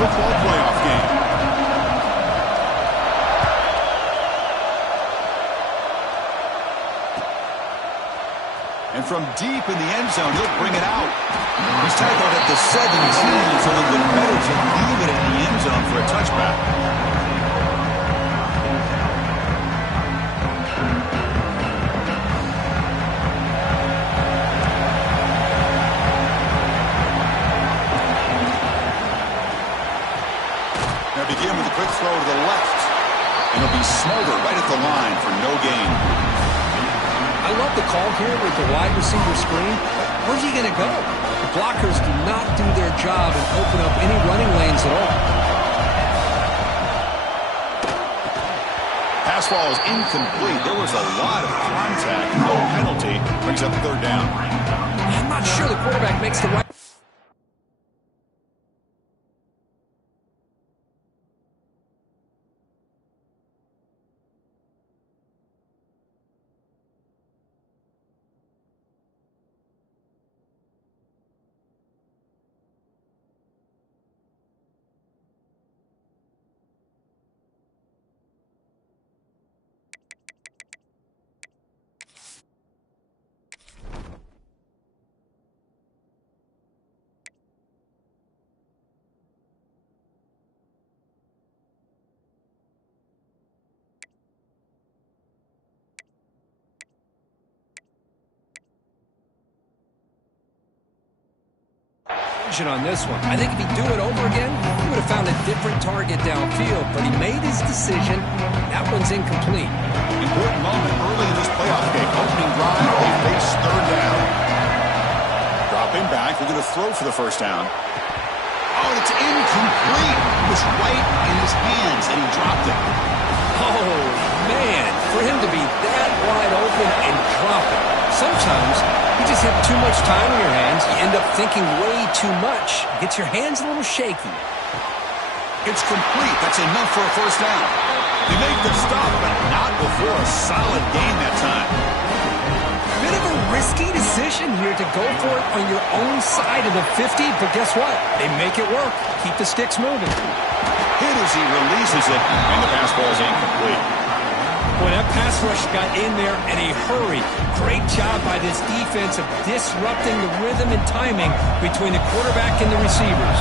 football playoff game. And from deep in the end zone, he'll bring it out. He's tackled at the 17, so they'll look better to leave it in the end zone for a touchback. Now begin with a quick throw to the left. And it'll be Smolder right at the line for no gain. I love the call here with the wide receiver screen. Where's he going to go? The blockers do not do their job and open up any running lanes at all. Pass ball is incomplete. There was a lot of contact. No penalty. Brings up third down. I'm not sure the quarterback makes the right... on this one. I think if he'd do it over again, he would have found a different target downfield, but he made his decision. That one's incomplete. Important moment early in this playoff game. Opening drive, they face third down. Dropping back, they're going to throw for the first down. Oh, it's incomplete. It was right in his hands, and he dropped it. Oh, man, for him to be that wide open and drop it. Sometimes you just have too much time in your hands. You end up thinking way too much. Gets your hands a little shaky. It's complete. That's enough for a first down. They make the stop, but not before a solid gain that time. Bit of a risky decision here to go for it on your own side of the 50, but guess what? They make it work. Keep the sticks moving. Hit as he releases it, and the pass ball is incomplete. Boy, that pass rush got in there in a hurry. Great job by this defense of disrupting the rhythm and timing between the quarterback and the receivers.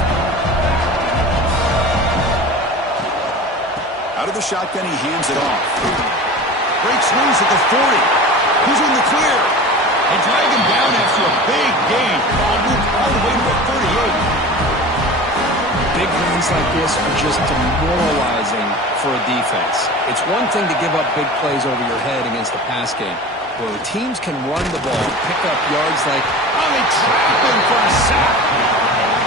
Out of the shotgun, he hands it off. Breaks loose at the 40. He's in the clear. They drag him down after a big gain. Ball moved all the way to the 38. Big runs like this are just demoralizing for a defense. It's one thing to give up big plays over your head against the pass game. Where teams can run the ball, pick up yards like... Oh, they trap him for a sack.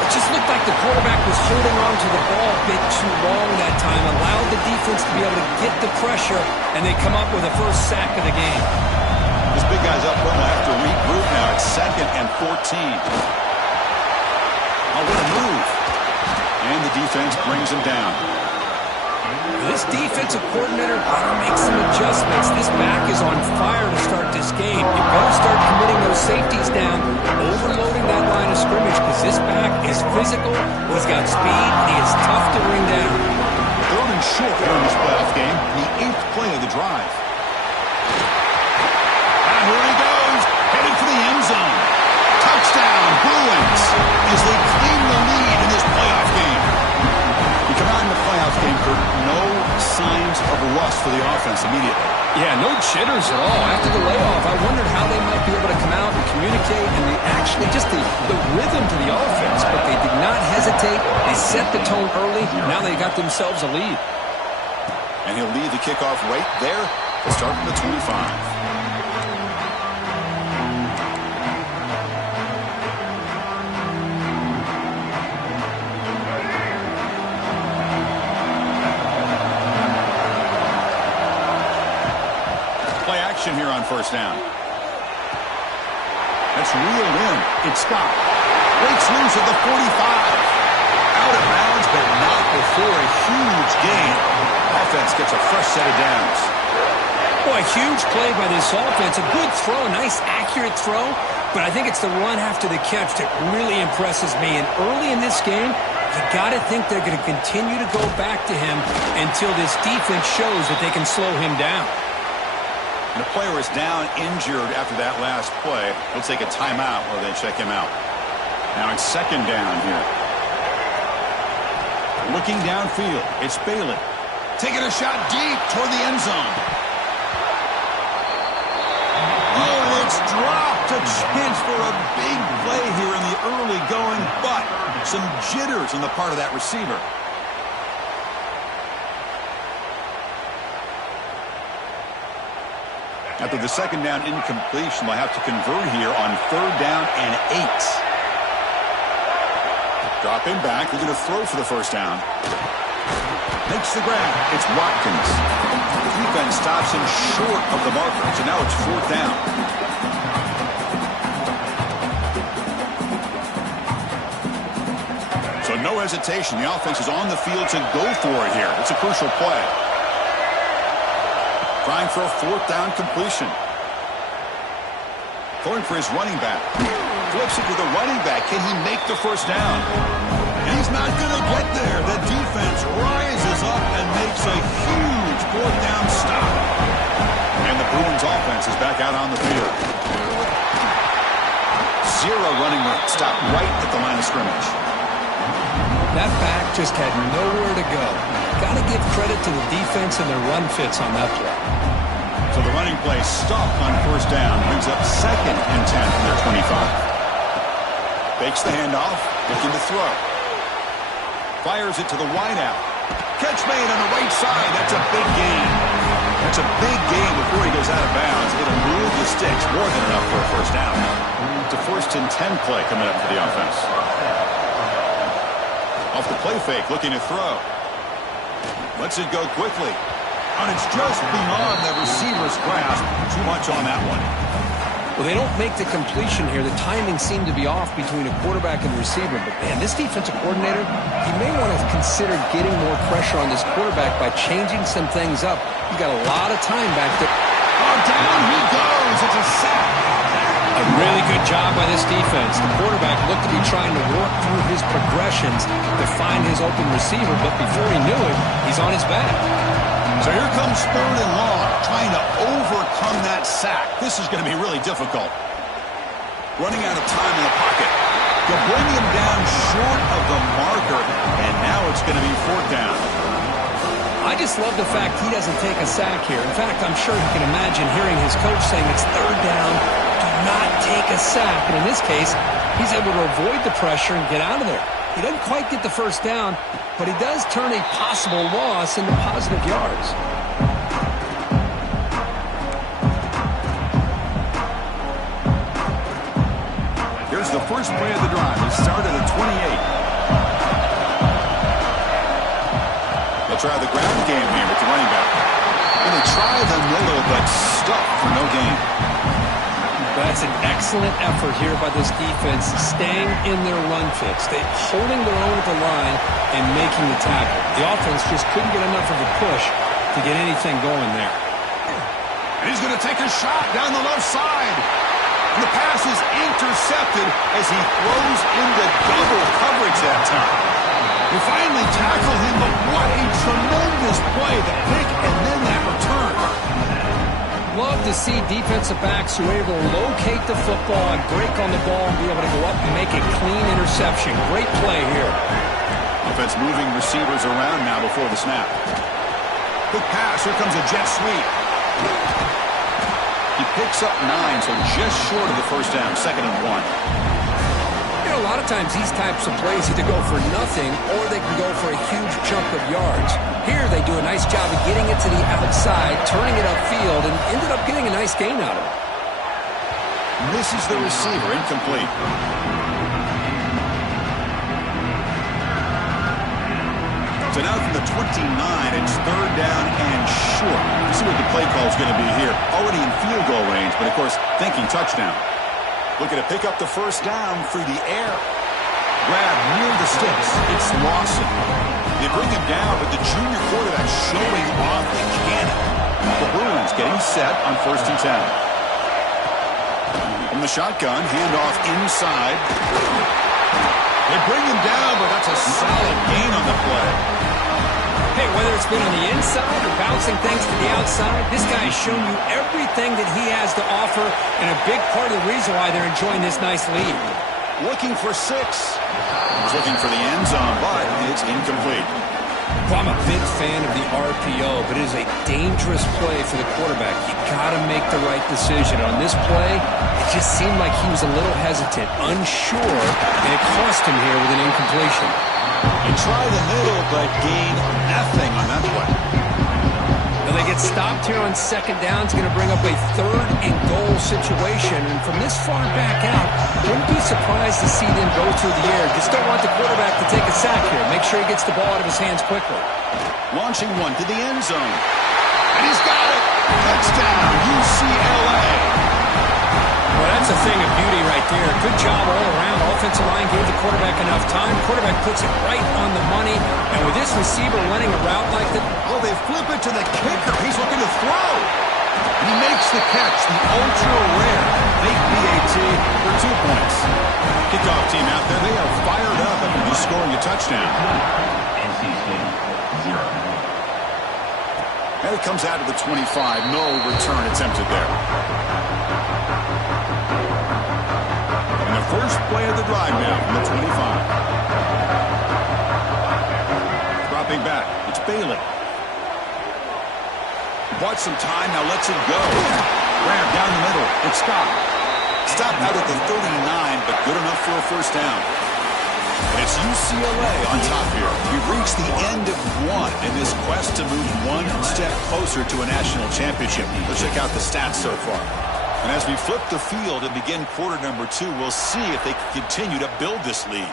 It just looked like the quarterback was holding on to the ball a bit too long that time, allowed the defense to be able to get the pressure, and they come up with a first sack of the game. This big guy's up front. Will have to regroup now. It's 2nd and 14. Oh, what a move. And the defense brings him down. This defensive coordinator better make some adjustments. This back is on fire to start this game. You better start committing those safeties down, overloading that line of scrimmage, because this back is physical, he's got speed, and he is tough to bring down. 3rd and short here in this playoff game, the 8th play of the drive. And here he goes, headed for the end zone. Touchdown, Bruins, as they claim the lead in this playoff game. You come out in the playoff game, Kurt, no signs of rust for the offense immediately. Yeah, no jitters at all. After the layoff, I wondered how they might be able to come out and communicate, and just the rhythm to the offense, but they did not hesitate. They set the tone early. Now they got themselves a lead. And he'll lead the kickoff right there to start from the 25. Here on first down. That's reeled in. It's Scott. Breaks loose at the 45. Out of bounds, but not before a huge gain. Offense gets a fresh set of downs. Boy, huge play by this offense. A good throw, a nice accurate throw, but I think it's the run after the catch that really impresses me. And early in this game, You got to think they're going to continue to go back to him until this defense shows that they can slow him down. The player is down injured after that last play. He'll take a timeout while they check him out. Now it's second down here. Looking downfield, it's Bailey. Taking a shot deep toward the end zone. Oh, it's dropped. A chance for a big play here in the early going, but some jitters on the part of that receiver. After the second down incompletion, they'll have to convert here on third down and 8. Dropping back, they're going to throw for the first down. Makes the grab. It's Watkins. The defense stops him short of the marker, so now it's fourth down. So no hesitation. The offense is on the field to go for it here. It's a crucial play. Trying for a fourth down completion. Going for his running back. Flips it to the running back. Can he make the first down? And he's not going to get there. The defense rises up and makes a huge fourth down stop. And the Bruins offense is back out on the field. Zero running room. Stop right at the line of scrimmage. That back just had nowhere to go. Got to give credit to the defense and their run fits on that play. So the running play stopped on first down. Brings up second and 10 from their 25. Fakes the handoff. Looking to throw. Fires it to the wideout. Catch made on the right side. That's a big gain. That's a big gain before he goes out of bounds. It'll move the sticks. More than enough for a first down. It's a first and 10 play coming up for the offense. Off the play fake, looking to throw. Lets it go quickly. And it's just beyond the receiver's grasp. Too much on that one. Well, they don't make the completion here. The timing seemed to be off between a quarterback and receiver. But, man, this defensive coordinator, he may want to consider getting more pressure on this quarterback by changing some things up. He's got a lot of time back there. Oh, down he goes. It's a sack. A really good job by this defense. The quarterback looked to be trying to work through his progressions to find his open receiver, but before he knew it, he's on his back. So here comes third and long, trying to overcome that sack. This is going to be really difficult. Running out of time in the pocket. They'll bring him down short of the marker, and now it's going to be fourth down. I just love the fact he doesn't take a sack here. In fact, I'm sure he can imagine hearing his coach saying it's third down, do not take a sack. And in this case, he's able to avoid the pressure and get out of there. He doesn't quite get the first down, but he does turn a possible loss into positive yards. Here's the first play of the drive. It started at 28. They'll try the ground game here with the running back. And they try the middle, but stuck for no gain. That's an excellent effort here by this defense, staying in their run fits. They're holding their own at the line and making the tackle. The offense just couldn't get enough of a push to get anything going there. And he's going to take a shot down the left side. And the pass is intercepted as he throws into double coverage that time. They finally tackle him, but what a tremendous play. The pick and then that return. Love to see defensive backs who are able to locate the football and break on the ball and be able to go up and make a clean interception. Great play here. Offense moving receivers around now before the snap. Quick pass. Here comes a jet sweep. He picks up 9, so just short of the first down. Second and 1. A lot of times these types of plays either go for nothing or they can go for a huge chunk of yards. Here they do a nice job of getting it to the outside, turning it upfield, and ended up getting a nice gain out of it. Misses the receiver, incomplete. So now from the 29, it's third down and short. Let's see what the play call is going to be here. Already in field goal range, but of course thinking touchdown. Looking to pick up the first down through the air. Grab near the sticks. It's Lawson. They bring him down, but the junior quarterback showing off the cannon. The Bruins getting set on first and 10. From the shotgun, handoff inside. They bring him down, but that's a solid gain on the play. Hey, whether it's been on the inside or bouncing things to the outside, this guy has shown you everything that he has to offer, and a big part of the reason why they're enjoying this nice lead. Looking for 6. He's looking for the end zone, but it's incomplete. Well, I'm a big fan of the RPO, but it is a dangerous play for the quarterback. You got to make the right decision. On this play, it just seemed like he was a little hesitant, unsure, and it cost him here with an incompletion. You try the middle, but gain nothing on that play. Well, they get stopped here on second down. It's going to bring up a 3rd and goal situation. And from this far back out, wouldn't be surprised to see them go through the air. Just don't want the quarterback to take a sack here. Make sure he gets the ball out of his hands quickly. Launching one to the end zone. And he's got it. Touchdown, UCLA. Well, that's a thing of beauty right there. Good job all around. Offensive line gave the quarterback enough time. Quarterback puts it right on the money. And with this receiver running a route like that. Oh, they flip it to the kicker. He's looking to throw. And he makes the catch, the ultra-rare fake BAT for 2 points. Kickoff team out there. They are fired up after just scoring a touchdown. NC State, 0. And it comes out to the 25. No return attempted there. And the first play of the drive now from the 25. Dropping back. It's Bailey. Bought some time, now lets it go. Graham down the middle. It's Scott. Stopped out at the 39, but good enough for a first down. And it's UCLA on top here. We've reached the end of 1 in this quest to move 1 step closer to a national championship. Let's check out the stats so far. And as we flip the field and begin quarter number 2, we'll see if they can continue to build this lead.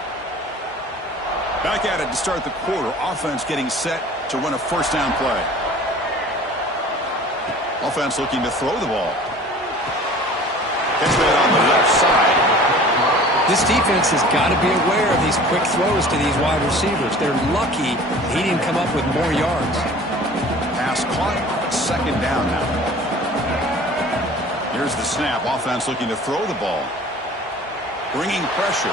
Back at it to start the quarter. Offense getting set to run a first down play. Offense looking to throw the ball. Gets that on the left side. This defense has got to be aware of these quick throws to these wide receivers. They're lucky he didn't come up with more yards. Pass caught. Second down now. Here's the snap. Offense looking to throw the ball. Bringing pressure.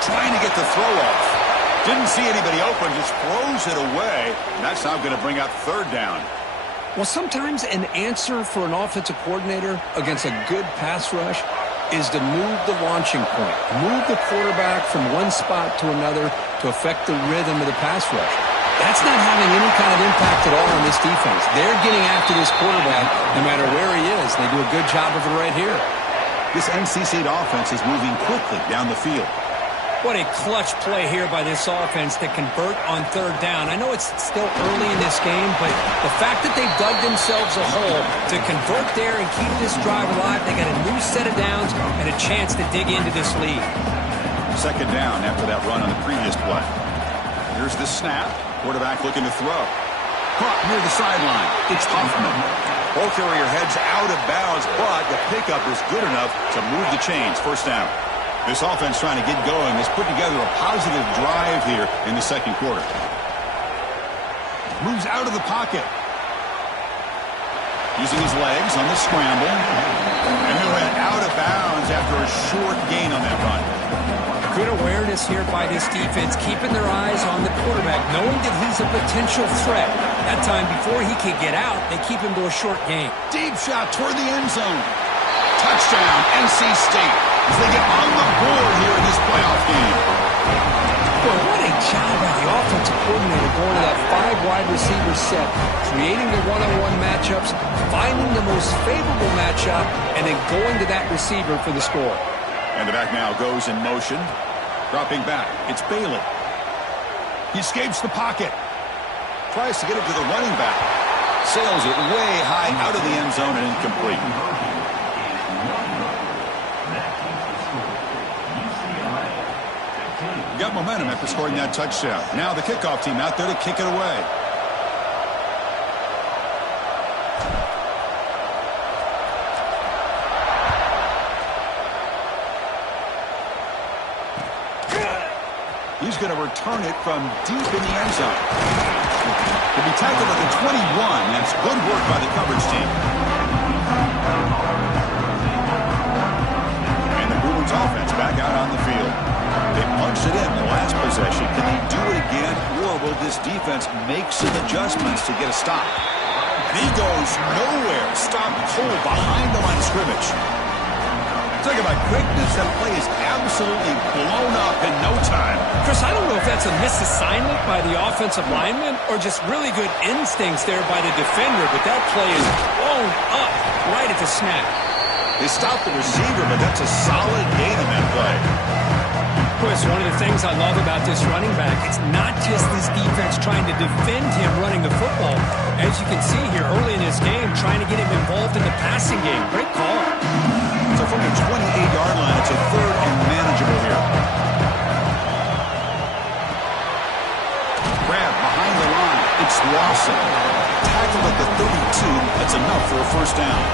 Trying to get the throw off. Didn't see anybody open. Just throws it away. And that's now going to bring up third down. Well, sometimes an answer for an offensive coordinator against a good pass rush is to move the launching point, move the quarterback from one spot to another to affect the rhythm of the pass rush. That's not having any kind of impact at all on this defense. They're getting after this quarterback no matter where he is. They do a good job of it right here. This NC State offense is moving quickly down the field. What a clutch play here by this offense to convert on third down. I know it's still early in this game, but the fact that they've dug themselves a hole to convert there and keep this drive alive, they got a new set of downs and a chance to dig into this lead. Second down after that run on the previous play. Here's the snap. Quarterback looking to throw. Caught near the sideline. It's Hoffman. Ball carrier heads out of bounds, but the pickup is good enough to move the chains. First down. This offense trying to get going has put together a positive drive here in the second quarter. Moves out of the pocket. Using his legs on the scramble. And he went out of bounds after a short gain on that run. Good awareness here by this defense, keeping their eyes on the quarterback, knowing that he's a potential threat. That time before he can get out, they keep him to a short gain. Deep shot toward the end zone. Touchdown, NC State, as they get on the board here in this playoff game. Well, what a job by the offensive coordinator going to that 5-wide receiver set, creating the one-on-one matchups, finding the most favorable matchup, and then going to that receiver for the score. And the back now goes in motion. Dropping back, it's Bailey. He escapes the pocket. Tries to get it to the running back. Sails it way high out of the end zone and incomplete. Got momentum after scoring that touchdown. Now the kickoff team out there to kick it away. He's going to return it from deep in the end zone. He'll be tackled at the 21. That's good work by the coverage team. And the Bruins offense back out on the field. this defense makes some adjustments to get a stop. And he goes nowhere. Stop cold behind the line of scrimmage. Talk about quickness. That play is absolutely blown up in no time. Chris, I don't know if that's a misassignment by the offensive lineman or just really good instincts there by the defender, but that play is blown up right at the snap. They stopped the receiver, but that's a solid gain in that play. Chris, one of the things I love about this running back, it's not just this defense trying to defend him running the football. As you can see here early in this game, trying to get him involved in the passing game. Great call. So from the 28-yard line, it's a third and manageable here. Grab behind the line. It's Lawson. Tackled at the 32. That's enough for a first down.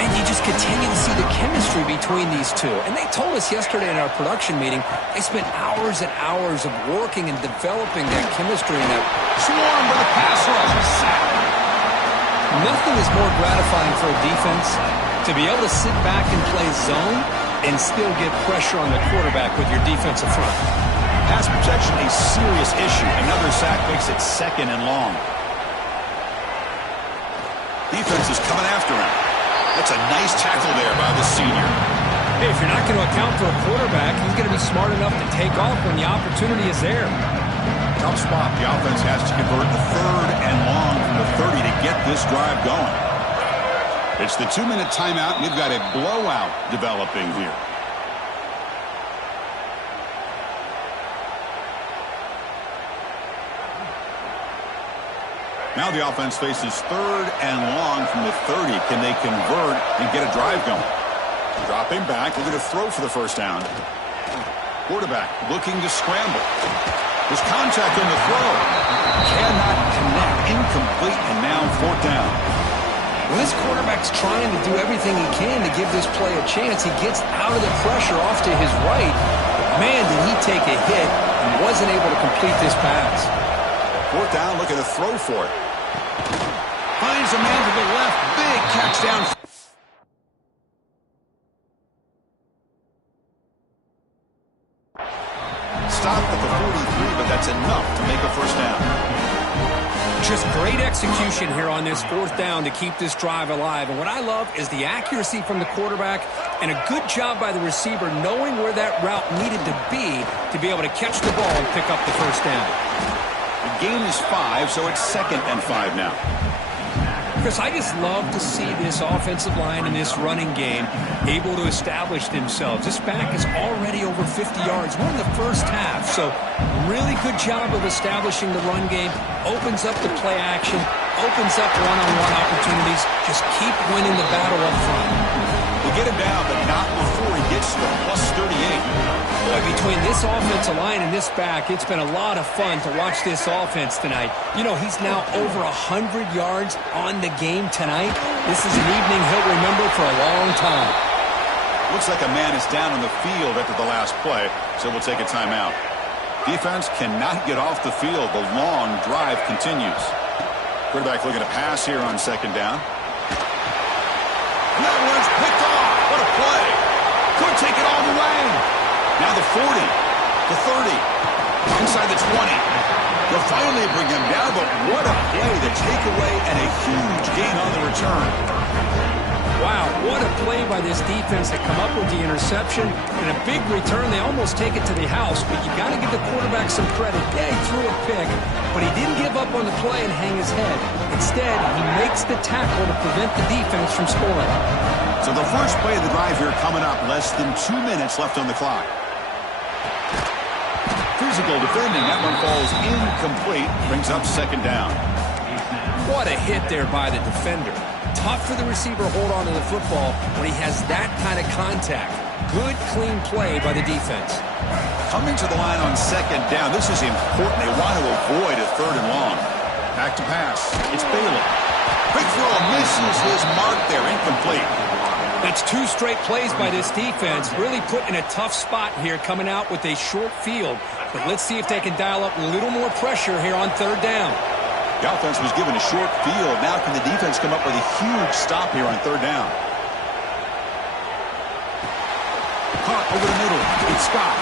And you just continue to see the chemistry between these two. And they told us yesterday in our production meeting, they spent hours and hours of working and developing that chemistry and that swarm with a pass rush. A sack. Nothing is more gratifying for a defense to be able to sit back and play zone and still get pressure on the quarterback with your defensive front. Pass protection a serious issue. Another sack makes it 2nd and long. Defense is coming after him. That's a nice tackle there by the senior. Hey, if you're not going to account for a quarterback, he's going to be smart enough to take off when the opportunity is there. Tough spot. The offense has to convert the 3rd and long from the 30 to get this drive going. It's the 2-minute timeout, and we've got a blowout developing here. Now the offense faces 3rd and long from the 30. Can they convert and get a drive going? Dropping back, looking to throw for the first down. Quarterback looking to scramble. There's contact on the throw. Cannot connect. Incomplete, and now 4th down. Well, this quarterback's trying to do everything he can to give this play a chance. He gets out of the pressure off to his right. But man, did he take a hit and wasn't able to complete this pass. 4th down, looking to throw for it. Finds a man to the left. Big catch down. Stop at the 43, but that's enough to make a first down. Just great execution here on this 4th down to keep this drive alive. And what I love is the accuracy from the quarterback and a good job by the receiver knowing where that route needed to be able to catch the ball and pick up the first down. The gain is 5, so it's 2nd and 5 now. Chris, I just love to see this offensive line in this running game able to establish themselves. This back is already over 50 yards. We're in the first half, so really good job of establishing the run game. Opens up the play action, opens up one-on-one opportunities. Just keep winning the battle up front. We'll get him down, but not before he gets to the plus 38. Boy, between this offensive line and this back, it's been a lot of fun to watch this offense tonight. You know, he's now over 100 yards on the game tonight. This is an evening he'll remember for a long time. Looks like a man is down on the field after the last play, so we'll take a timeout. Defense cannot get off the field. The long drive continues. Quarterback looking to pass here on 2nd down. And that one's picked off. What a play. Could take it all the way. Now the 40, the 30, inside the 20. They'll finally bring him down, but what a play. The takeaway and a huge gain on the return. Wow, what a play by this defense to come up with the interception and a big return. They almost take it to the house, but you've got to give the quarterback some credit. Yeah, he threw a pick, but he didn't give up on the play and hang his head. Instead, he makes the tackle to prevent the defense from scoring. So the first play of the drive here coming up, less than 2 minutes left on the clock. Physical defending, that one falls incomplete, brings up 2nd down. What a hit there by the defender. Tough for the receiver to hold on to the football when he has that kind of contact. Good, clean play by the defense. Coming to the line on 2nd down, this is important. They want to avoid a 3rd and long. Back to pass. It's Bailey. Quick throw, misses his mark there, incomplete. That's 2 straight plays by this defense. Really put in a tough spot here coming out with a short field. But let's see if they can dial up a little more pressure here on 3rd down. The offense was given a short field. Now can the defense come up with a huge stop here on 3rd down? Caught over the middle. It's Scott.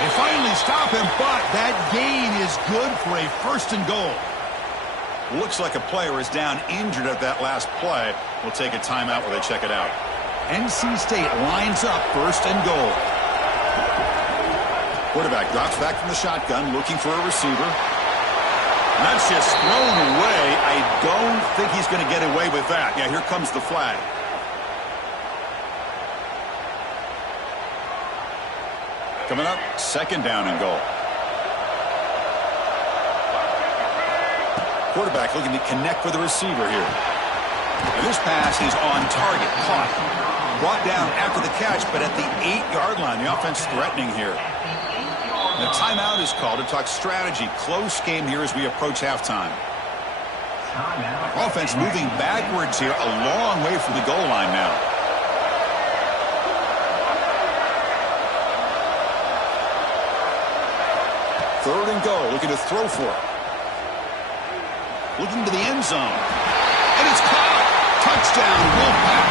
They finally stop him, but that gain is good for a first and goal. Looks like a player is down injured at that last play. We'll take a timeout while they check it out. NC State lines up first and goal. Quarterback drops back from the shotgun, looking for a receiver. And that's just thrown away. I don't think he's going to get away with that. Yeah, here comes the flag. Coming up, second down and goal. Quarterback looking to connect with the receiver here. And this pass is on target, caught. Brought down after the catch, but at the 8-yard line, the offense threatening here. And a timeout is called to talk strategy. Close game here as we approach halftime. Offense moving backwards here, a long way from the goal line now. Third and goal, looking to throw for it. Looking to the end zone. And it's caught. Touchdown, Wolfpack.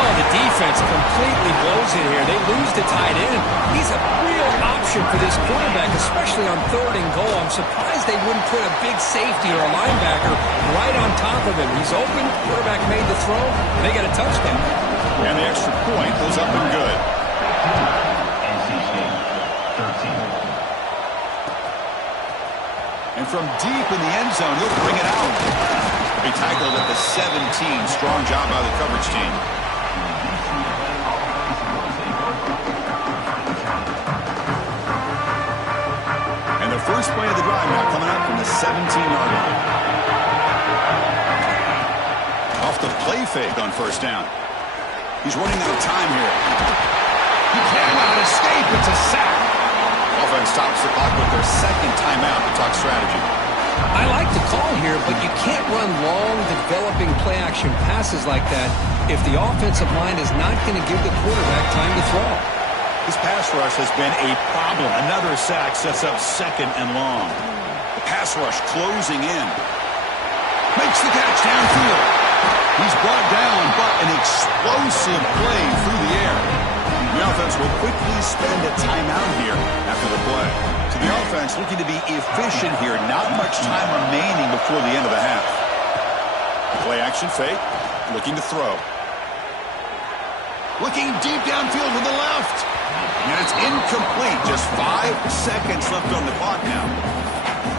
Oh, the defense completely blows it here. They lose the tight end. He's a real option for this quarterback, especially on third and goal. I'm surprised they wouldn't put a big safety or a linebacker right on top of him. He's open. Quarterback made the throw, and they got a touchdown. And the extra point goes up and good. NC State 13. And from deep in the end zone, he'll bring it out. He'll be tackled at the 17. Strong job by the coverage team. And the first play of the drive now coming up from the 17-yard line. Off the play fake on first down. He's running out of time here. He cannot escape. It's a sack. Offense stops the clock with their second timeout to talk strategy. I like the call here, but you can't run long, developing play-action passes like that if the offensive line is not going to give the quarterback time to throw. This pass rush has been a problem. Another sack sets up second and long. The pass rush closing in. Makes the catch downfield. He's brought down, but an explosive play through the air. The offense will quickly spend a timeout here after the play. So the offense looking to be efficient here. Not much time remaining before the end of the half. Play action fake. Looking to throw. Looking deep downfield with the left. And it's incomplete. Just 5 seconds left on the clock now.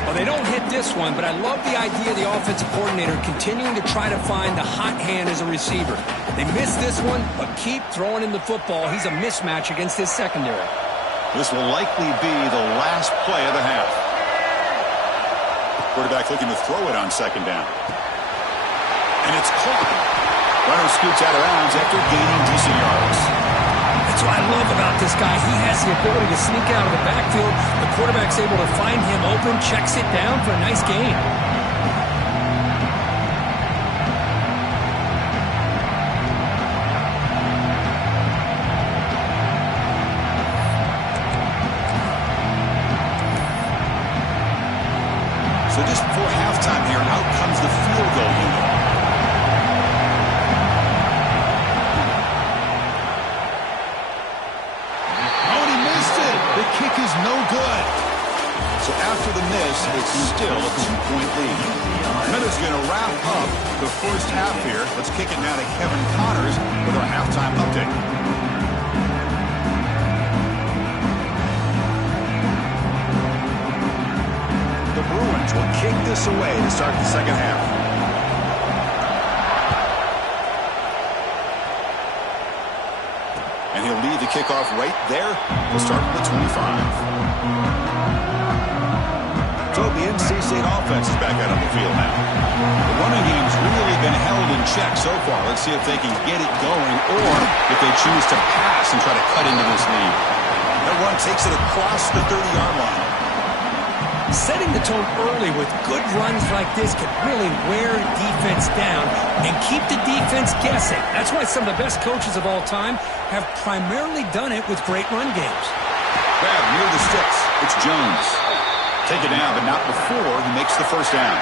Well, they don't hit this one, but I love the idea of the offensive coordinator continuing to try to find the hot hand as a receiver. They missed this one, but keep throwing him the football. He's a mismatch against his secondary. This will likely be the last play of the half. Quarterback looking to throw it on second down. And it's caught. Runner scoots out of bounds after gaining decent yards. That's what I love about this guy. He has the ability to sneak out of the backfield. The quarterback's able to find him open, checks it down for a nice gain. So just before halftime here, out comes the field goal unit. The kick is no good. So after the miss, it's still a 2-point lead. That is going to wrap up the first half here. Let's kick it now to Kevin Connors with our halftime update. The Bruins will kick this away to start the second half. And he'll lead the kickoff right there. We'll start at the 25. So the NC State offense is back out on the field now. The running game's really been held in check so far. Let's see if they can get it going or if they choose to pass and try to cut into this lead. That run takes it across the 30-yard line. Setting the tone early with good runs like this can really wear defense down and keep the defense guessing. That's why some of the best coaches of all time have primarily done it with great run games. Grab near the sticks. It's Jones. Take it down, but not before he makes the first down.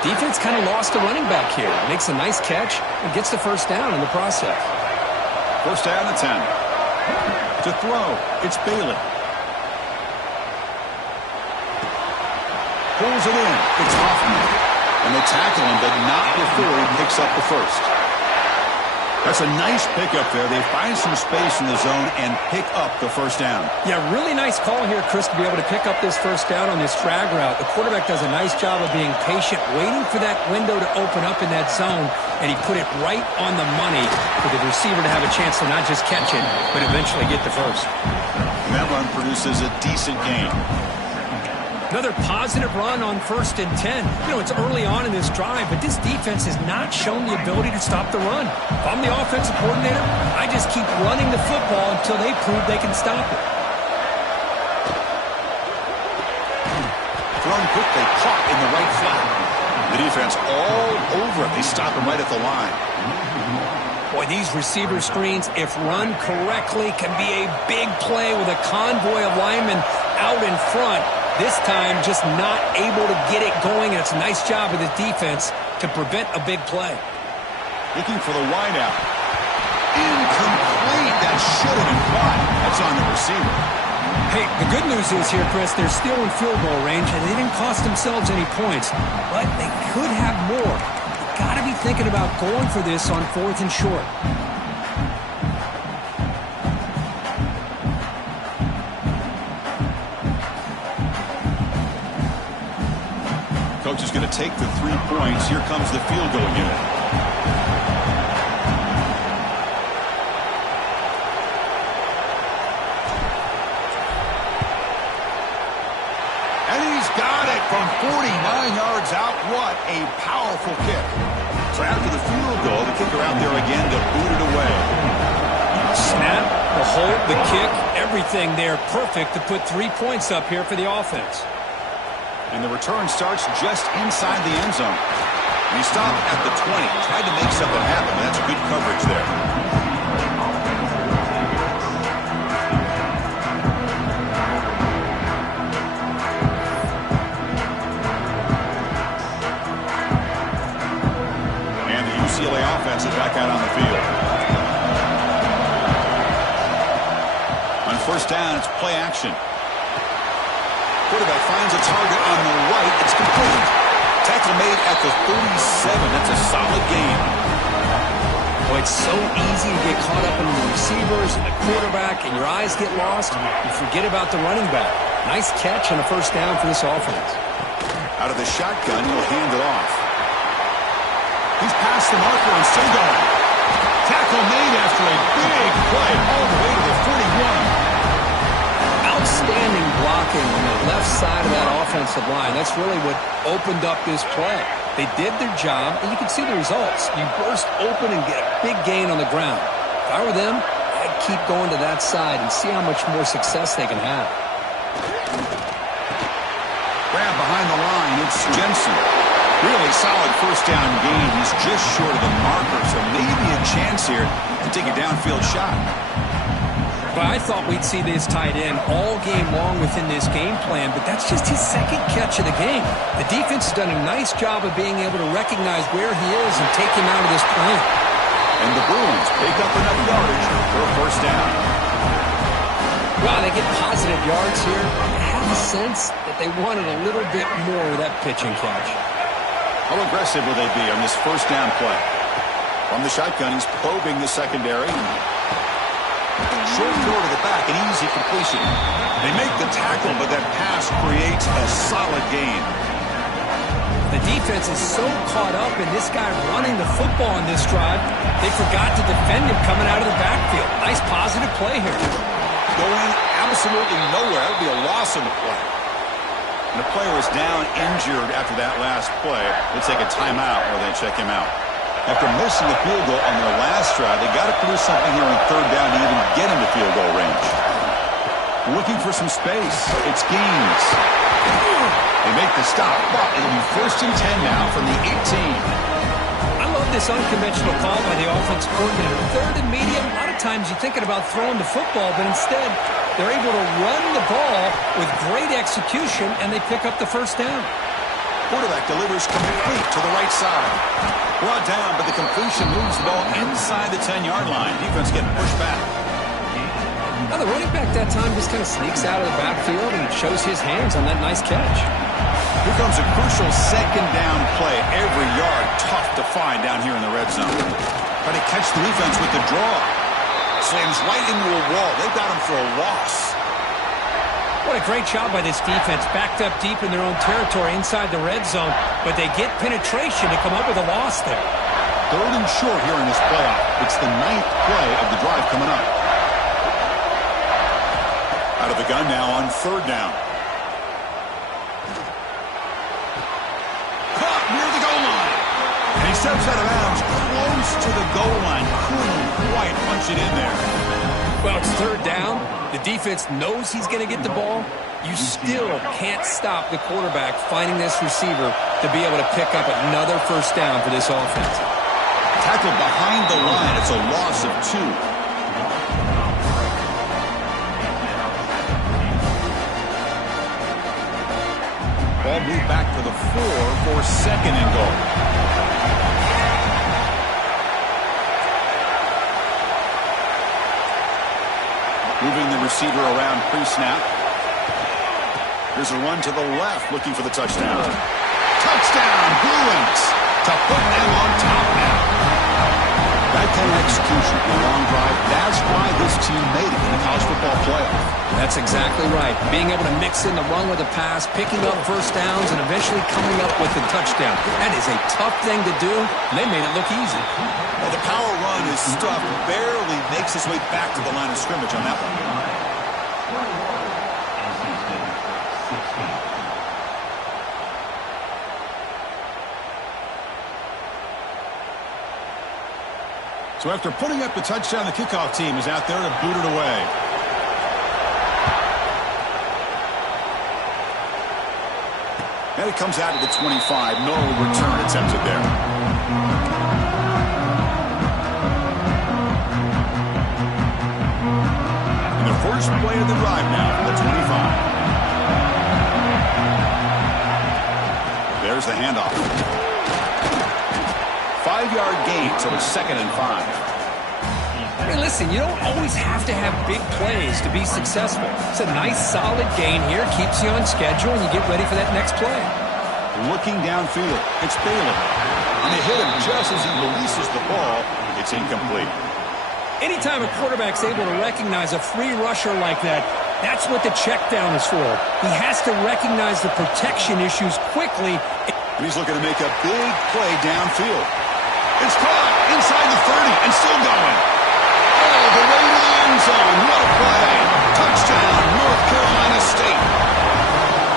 Defense kind of lost a running back here. Makes a nice catch and gets the first down in the process. First down at 10. To throw, it's Bailey. Pulls it in. It's Hoffman. And they tackle him, but not before he picks up the first. That's a nice pickup there. They find some space in the zone and pick up the first down. Yeah, really nice call here, Chris, to be able to pick up this first down on this drag route. The quarterback does a nice job of being patient, waiting for that window to open up in that zone, and he put it right on the money for the receiver to have a chance to not just catch it, but eventually get the first. And that run produces a decent gain. Another positive run on 1st and 10. You know, it's early on in this drive, but this defense has not shown the ability to stop the run. If I'm the offensive coordinator, I just keep running the football until they prove they can stop it. Thrown quickly, caught in the right flat. The defense all over it. They stop him right at the line. Boy, these receiver screens, if run correctly, can be a big play with a convoy of linemen out in front. This time, just not able to get it going, and it's a nice job of the defense to prevent a big play. Looking for the wideout. Incomplete. That should have been caught. That's on the receiver. Hey, the good news is here, Chris, they're still in field goal range, and they didn't cost themselves any points, but they could have more. You got to be thinking about going for this on 4th and short. Coach is going to take the 3 points. Here comes the field goal unit. And he's got it from 49 yards out. What a powerful kick. So after the field goal, the kicker out there again to boot it away. Snap, the hold, the kick, everything there perfect to put 3 points up here for the offense. And the return starts just inside the end zone. And he stopped at the 20. Tried to make something happen, but that's good coverage there. And the UCLA offense is back out on the field. On 1st down, it's play action. Quarterback finds a target on the right. It's complete. Tackle made at the 37. That's a solid gain. Boy, it's so easy to get caught up in the receivers and the quarterback, and your eyes get lost. You forget about the running back. Nice catch and a 1st down for this offense. Out of the shotgun, he'll hand it off. He's past the marker and still going. Tackle made after a big play all the way to the 41. Outstanding blocking on the left side of that offensive line. That's really what opened up this play. They did their job, and you can see the results. You burst open and get a big gain on the ground. If I were them, I'd keep going to that side and see how much more success they can have. Grab behind the line. It's Jensen. Really solid 1st down gain. He's just short of the marker, so maybe a chance here to take a downfield shot. But I thought we'd see this tight end all game long within this game plan, but that's just his 2nd catch of the game. The defense has done a nice job of being able to recognize where he is and take him out of this plan. And the Bruins pick up enough yardage for a 1st down. Wow, they get positive yards here. I have a sense that they wanted a little bit more of that pitch and catch. How aggressive will they be on this 1st down play? From the shotgun, he's probing the secondary. Short throw to the back, an easy completion. They make the tackle, but that pass creates a solid gain. The defense is so caught up in this guy running the football on this drive, they forgot to defend him coming out of the backfield. Nice positive play here. Going absolutely nowhere. That would be a loss in the play. And the player is down injured after that last play. They take a timeout where they check him out. After missing the field goal on their last drive, they got to produce something here on 3rd down to even get into field goal range. Looking for some space. It's Gaines. They make the stop, but it'll be 1st and 10 now from the 18. I love this unconventional call by the offensive coordinator. 3rd and medium, a lot of times you're thinking about throwing the football, but instead they're able to run the ball with great execution, and they pick up the 1st down. Quarterback delivers complete to the right side. Brought down, but the completion moves the ball inside the 10-yard line. Defense getting pushed back. Now the running back that time just kind of sneaks out of the backfield and shows his hands on that nice catch. Here comes a crucial second down play. Every yard tough to find down here in the red zone. Trying to catch the defense with the draw. Slams right into a wall. They've got him for a loss. What a great job by this defense. Backed up deep in their own territory inside the red zone, but they get penetration to come up with a loss there. 3rd and short here in this playoff. It's the 9th play of the drive coming up. Out of the gun now on 3rd down. Caught near the goal line. And he steps out of bounds close to the goal line. Couldn't quite punch it in there. Well, it's 3rd down. The defense knows he's going to get the ball. You still can't stop the quarterback finding this receiver to be able to pick up another 1st down for this offense. Tackled behind the line. It's a loss of 2. Ball moved back to the 4 for 2nd and goal. Moving the receiver around pre-snap. Here's a run to the left, looking for the touchdown. Touchdown, Bruins, to put them on top now. That kind of execution, a long drive, that's why this team made it in the college football playoff. That's exactly right. Being able to mix in the run with the pass, picking up 1st downs, and eventually coming up with the touchdown. That is a tough thing to do, and they made it look easy. Well, the power run is stuffed, barely makes his way back to the line of scrimmage on that one. So after putting up the touchdown, the kickoff team is out there to boot it away. And it comes out to the 25. No return attempted there. And the first play of the drive now from the 25. There's the handoff. 5-yard gain, so it's 2nd and 5. Hey, listen, you don't always have to have big plays to be successful. It's a nice, solid gain here. Keeps you on schedule, and you get ready for that next play. Looking downfield, it's Bailey. And they hit him just as he releases the ball. It's incomplete. Anytime a quarterback's able to recognize a free rusher like that, that's what the check down is for. He has to recognize the protection issues quickly. And he's looking to make a big play downfield. It's caught inside the 30 and still going. Oh, the way to the end zone. What a play. Touchdown, North Carolina State.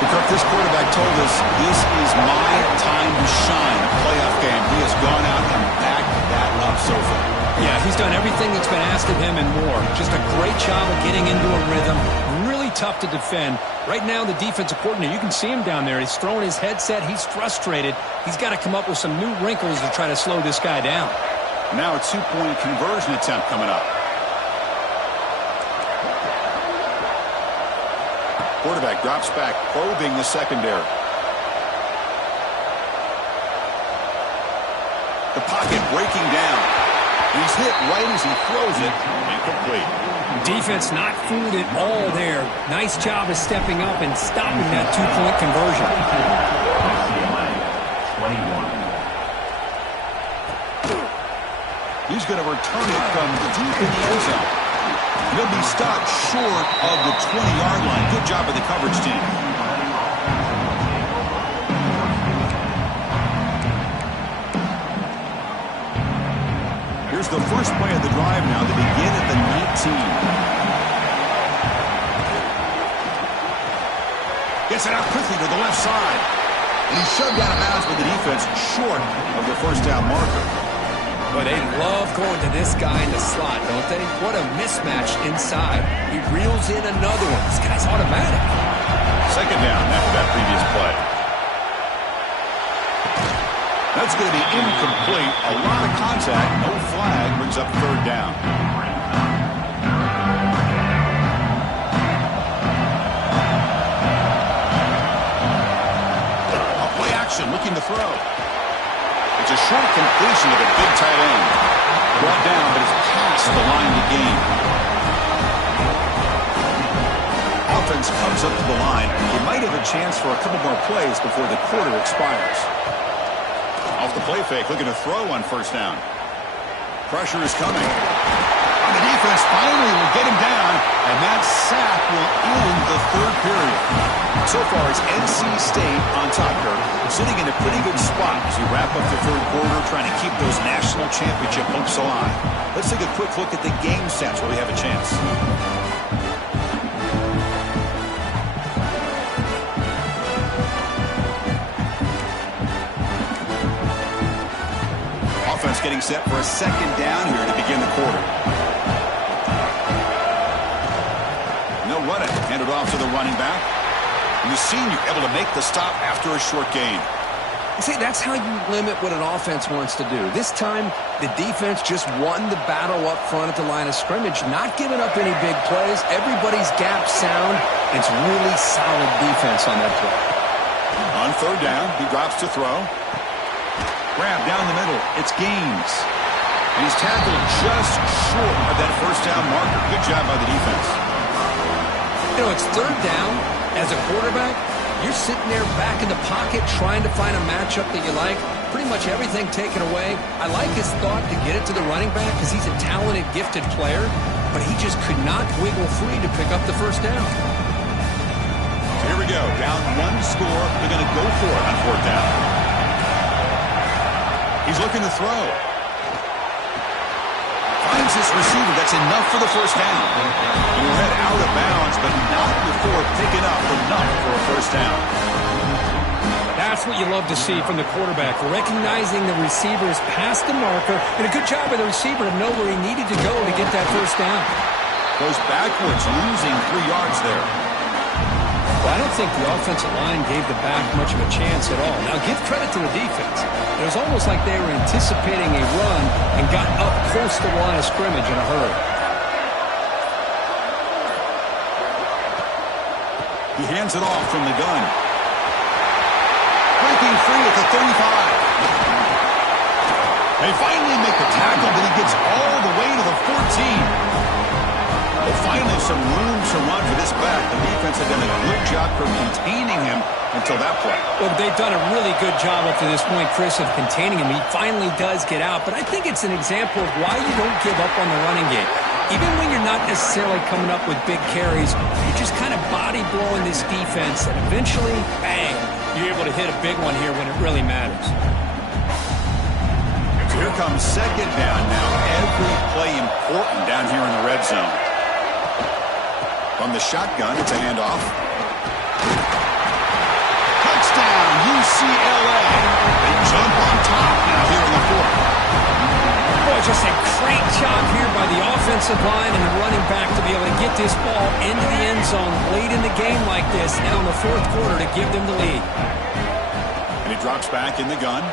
Because this quarterback told us this is my time to shine. A playoff game. He has gone out and backed that up so far. Yeah, he's done everything that's been asked of him and more. Just a great job of getting into a rhythm. Really tough to defend. Right now, the defensive coordinator, you can see him down there. He's throwing his headset. He's frustrated. He's got to come up with some new wrinkles to try to slow this guy down. Now a 2-point conversion attempt coming up. Quarterback drops back, probing the secondary. The pocket breaking down. He's hit right as he throws it. Incomplete. Defense not fooled at all there. Nice job of stepping up and stopping that 2-point conversion. 21. He's going to return it from deep in the end zone. He'll be stopped short of the 20-yard line. Good job of the coverage team. Here's the first play of the drive now to begin at the 19. Gets it out quickly to the left side. And he's shoved out of bounds with the defense short of the first down marker. But they love going to this guy in the slot, don't they? What a mismatch inside. He reels in another one. This guy's automatic. Second down after that previous play. That's going to be incomplete. A lot of contact. No flag. Brings up 3rd down. A play action. Looking to throw. It's a short completion of a big tight end. Brought down, but it's past the line to gain. offense comes up to the line, he might have a chance for a couple more plays before the quarter expires. Off the play fake, looking to throw on first down. Pressure is coming. And the defense finally will get him down, and that sack will end the third period. So far, it's NC State on top, Kirk, sitting in a pretty good spot as we wrap up the third quarter, trying to keep those national championship hopes alive. Let's take a quick look at the game stats where we have a chance. Offense getting set for a second down here to begin the quarter. No running. Handed off to the running back. And the senior able to make the stop after a short gain. See, that's how you limit what an offense wants to do. This time, the defense just won the battle up front at the line of scrimmage, not giving up any big plays. Everybody's gap sound. It's really solid defense on that play. On third down, he drops to throw. Grab down the middle. It's Gaines. And he's tackled just short of that first down marker. Good job by the defense. You know, it's third down. As a quarterback, you're sitting there back in the pocket trying to find a matchup that you like. Pretty much everything taken away. I like his thought to get it to the running back because he's a talented, gifted player, but he just could not wiggle free to pick up the first down. So here we go. Down one score. They're going to go for it on fourth down. He's looking to throw. Finds his receiver. That's enough for the first down. He'll head out of bounds, but not before picking up enough for a first down. That's what you love to see from the quarterback. Recognizing the receivers past the marker, and a good job by the receiver to know where he needed to go to get that first down. Goes backwards, losing 3 yards there. Well, I don't think the offensive line gave the back much of a chance at all. Now, give credit to the defense. It was almost like they were anticipating a run and got up close to the line of scrimmage in a hurry. He hands it off from the gun. Breaking free at the 35. They finally make the tackle, but he gets all the way to the 14. Well, finally some room to run for this back. The defense had done a good job for containing him until that play. Well, they've done a really good job up to this point, Chris, of containing him. He finally does get out, but I think it's an example of why you don't give up on the running game. Even when you're not necessarily coming up with big carries, you're just kind of body blowing this defense, and eventually, bang, you're able to hit a big one here when it really matters. So here comes second down now. Every play important down here in the red zone. From the shotgun, it's a handoff. Touchdown, UCLA. They jump on top now here in the fourth. Boy, just a great job here by the offensive line and the running back to be able to get this ball into the end zone late in the game like this, now in the fourth quarter to give them the lead. And he drops back in the gun.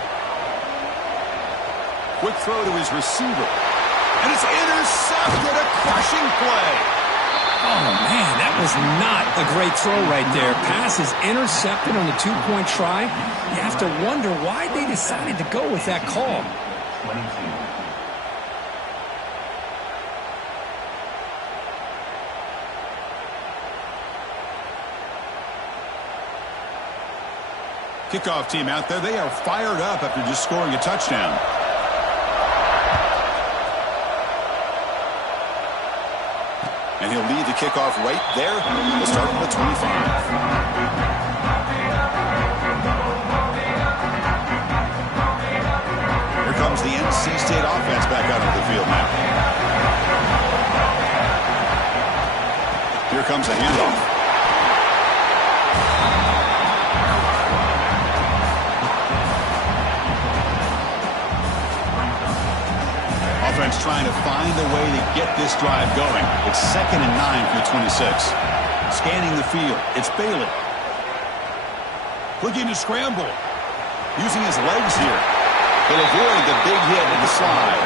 Quick throw to his receiver. And it's intercepted, a crushing play. Oh, man, that was not a great throw right there. Pass is intercepted on the two-point try. You have to wonder why they decided to go with that call. 22. Kickoff team out there, they are fired up after just scoring a touchdown. And he'll lead the kickoff right there. We'll start from the 25. Here comes the NC State offense back out onto the field now. Here comes the handoff. Offense trying to find a way to get this drive going. It's 2nd and 9 from the 26. Scanning the field. It's Bailey. Looking to scramble. Using his legs here. He'll avoid the big hit with the slide.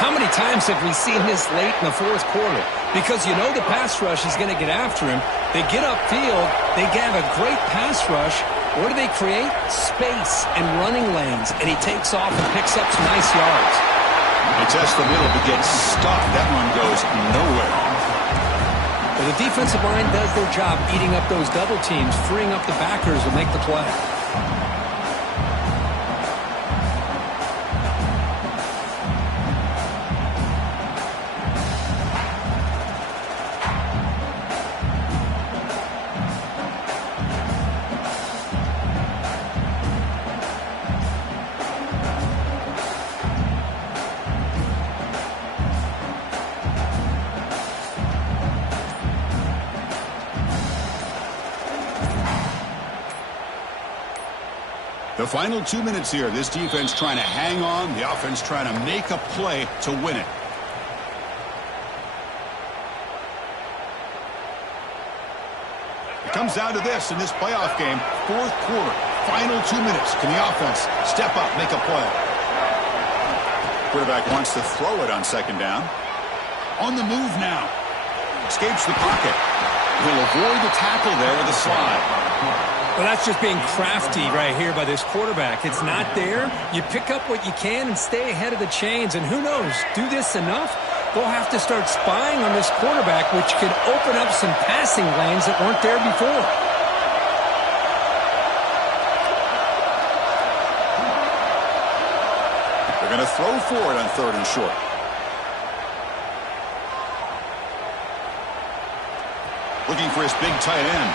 How many times have we seen this late in the fourth quarter? Because you know the pass rush is going to get after him. They get upfield. They have a great pass rush. What do they create? Space and running lanes. And he takes off and picks up some nice yards. They test the middle but get stuck. That one goes nowhere. Well, the defensive line does their job eating up those double teams, freeing up the backers to make the play. The final 2 minutes here. This defense trying to hang on. The offense trying to make a play to win it. It comes down to this in this playoff game. Fourth quarter, final 2 minutes. Can the offense step up, make a play? Quarterback wants to throw it on second down. On the move now. Escapes the pocket. He'll avoid the tackle there with a slide. Well, that's just being crafty right here by this quarterback. It's not there. You pick up what you can and stay ahead of the chains. And who knows, do this enough, they'll have to start spying on this quarterback, which could open up some passing lanes that weren't there before. They're going to throw for it on third and short. Looking for his big tight end.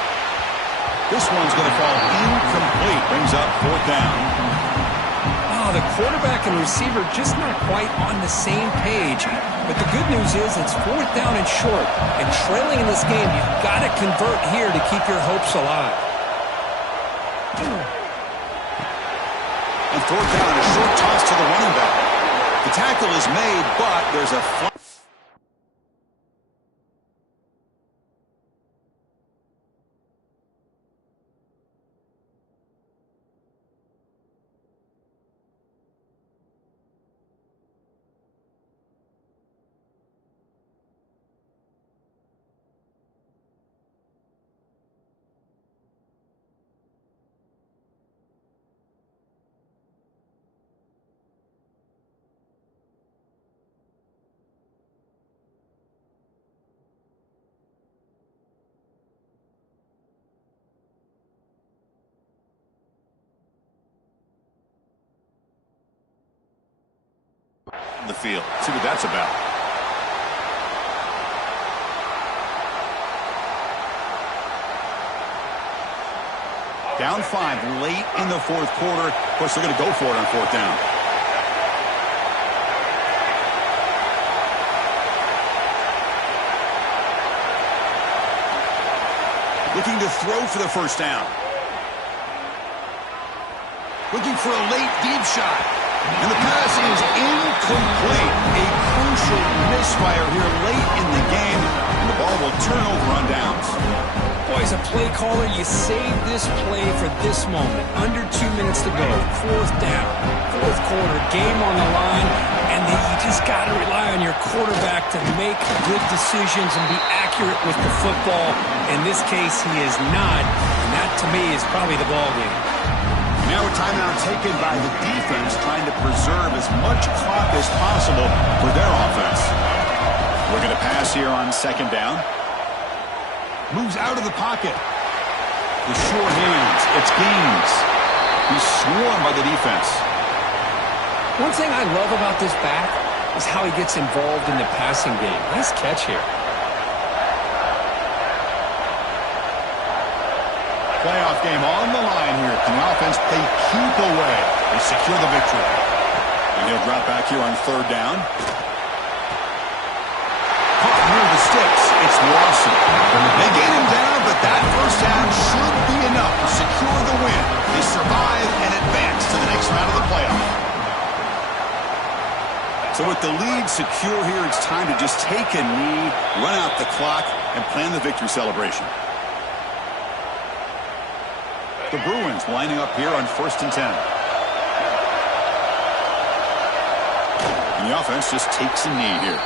This one's going to fall incomplete. Brings up fourth down. Oh, the quarterback and receiver just not quite on the same page. But the good news is it's fourth down and short. And trailing in this game, you've got to convert here to keep your hopes alive. And fourth down, a short toss to the running back. The tackle is made, but there's a flag. The field. See what that's about. Down 5 late in the fourth quarter. Of course, they're going to go for it on fourth down. Looking to throw for the first down. Looking for a late deep shot. And the pass is incomplete. A crucial misfire here late in the game. And the ball will turn over on downs. Boy, as a play caller, you save this play for this moment. Under 2 minutes to go. Fourth down. Fourth quarter. Game on the line. And then you just got to rely on your quarterback to make good decisions and be accurate with the football. In this case, he is not. And that, to me, is probably the ball game. Now a timeout taken by the defense, trying to preserve as much clock as possible for their offense. We're going to pass here on second down. Moves out of the pocket. The short hands. It's Gaines. He's swarmed by the defense. One thing I love about this back is how he gets involved in the passing game. Nice catch here. Playoff game on the line here. Can the offense play keep away and secure the victory? And he'll drop back here on third down. Caught near the sticks. It's Lawson. They get him down, but that first down should be enough to secure the win. They survive and advance to the next round of the playoff. So with the lead secure here, it's time to just take a knee, run out the clock, and plan the victory celebration. The Bruins lining up here on 1st and 10. And the offense just takes a knee here.